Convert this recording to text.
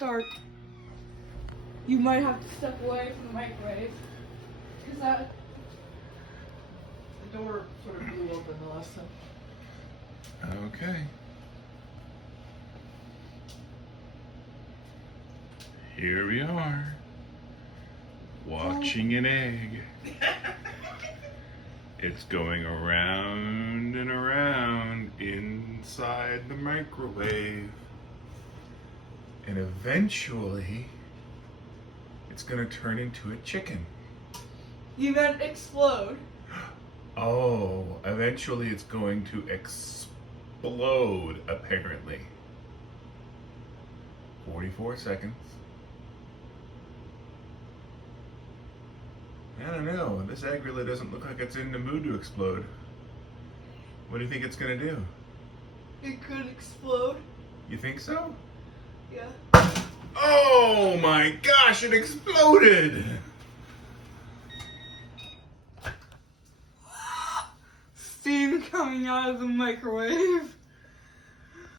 start, you might have to step away from the microwave. Because that... The door sort of blew open the last time. Okay. Here we are, watching an egg. It's going around and around inside the microwave. And eventually, it's gonna turn into a chicken. You meant explode. Oh, eventually it's going to explode, apparently. 44 seconds. I don't know. This egg really doesn't look like it's in the mood to explode. What do you think it's gonna do? It could explode. You think so? Yeah. Oh my gosh, it exploded! Steam coming out of the microwave.